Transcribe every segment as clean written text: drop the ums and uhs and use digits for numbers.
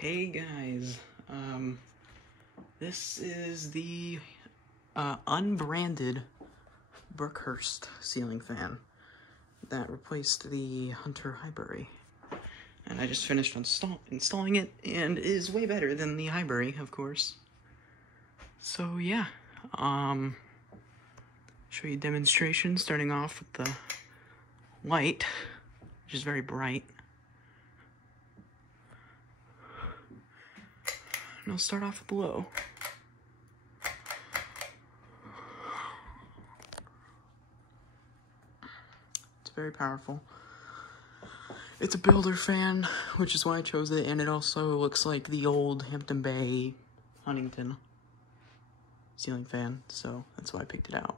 Hey guys, this is the unbranded Brookhurst ceiling fan that replaced the Hunter Highbury, and I just finished installing it, and it is way better than the Highbury, of course. So yeah, show you a demonstration starting off with the light, which is very bright. And I'll start off with low. It's very powerful. It's a builder fan, which is why I chose it, and it also looks like the old Hampton Bay Huntington ceiling fan, so that's why I picked it out.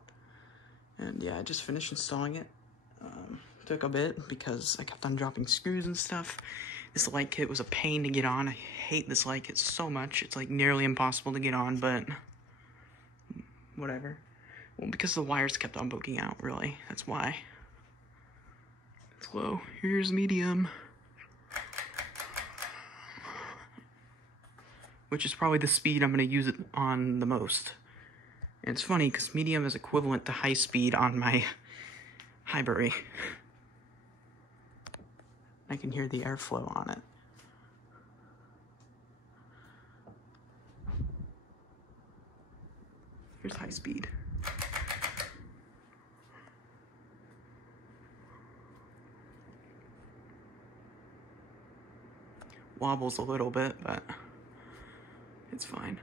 And yeah, I just finished installing it. Took a bit because I kept on dropping screws and stuff. This light kit was a pain to get on. I hate this light kit so much. It's like nearly impossible to get on, but whatever. Well, because the wires kept on poking out, really. That's why. It's low. Here's medium. Which is probably the speed I'm going to use it on the most. And it's funny because medium is equivalent to high speed on my Highbury. I can hear the airflow on it. Here's high speed. Wobbles a little bit, but it's fine.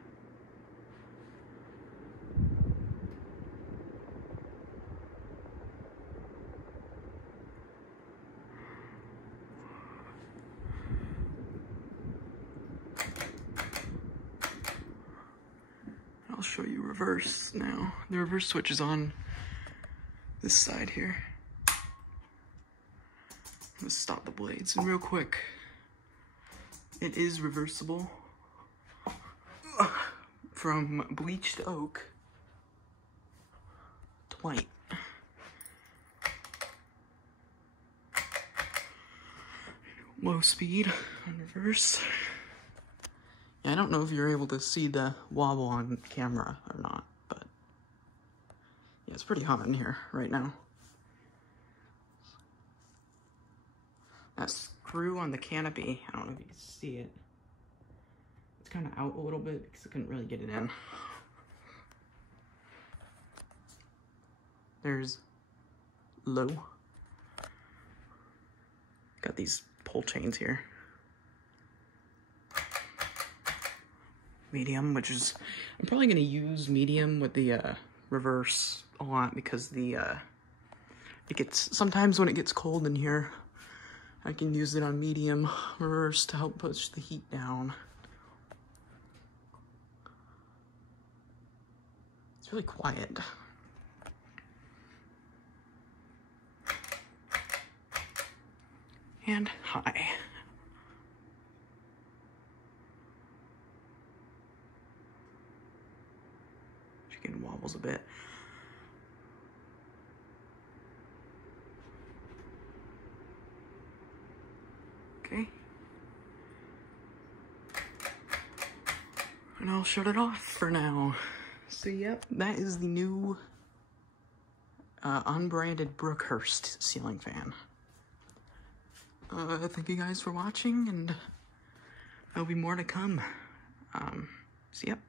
I'll show you reverse now. The reverse switch is on this side here. Let's stop the blades. And real quick, it is reversible from bleached oak to white. Low speed on reverse. I don't know if you're able to see the wobble on camera or not, but yeah, it's pretty hot in here right now. That screw on the canopy, I don't know if you can see it. It's kind of out a little bit because I couldn't really get it in. There's low. Got these pull chains here. Medium, which is, I'm probably going to use medium with the reverse a lot because the sometimes when it gets cold in here, I can use it on medium reverse to help push the heat down. It's really quiet. And high. Chicken wobbles a bit. Okay. And I'll shut it off for now. So yep, that is the new unbranded Brookhurst ceiling fan. Thank you guys for watching, and there'll be more to come. So yep.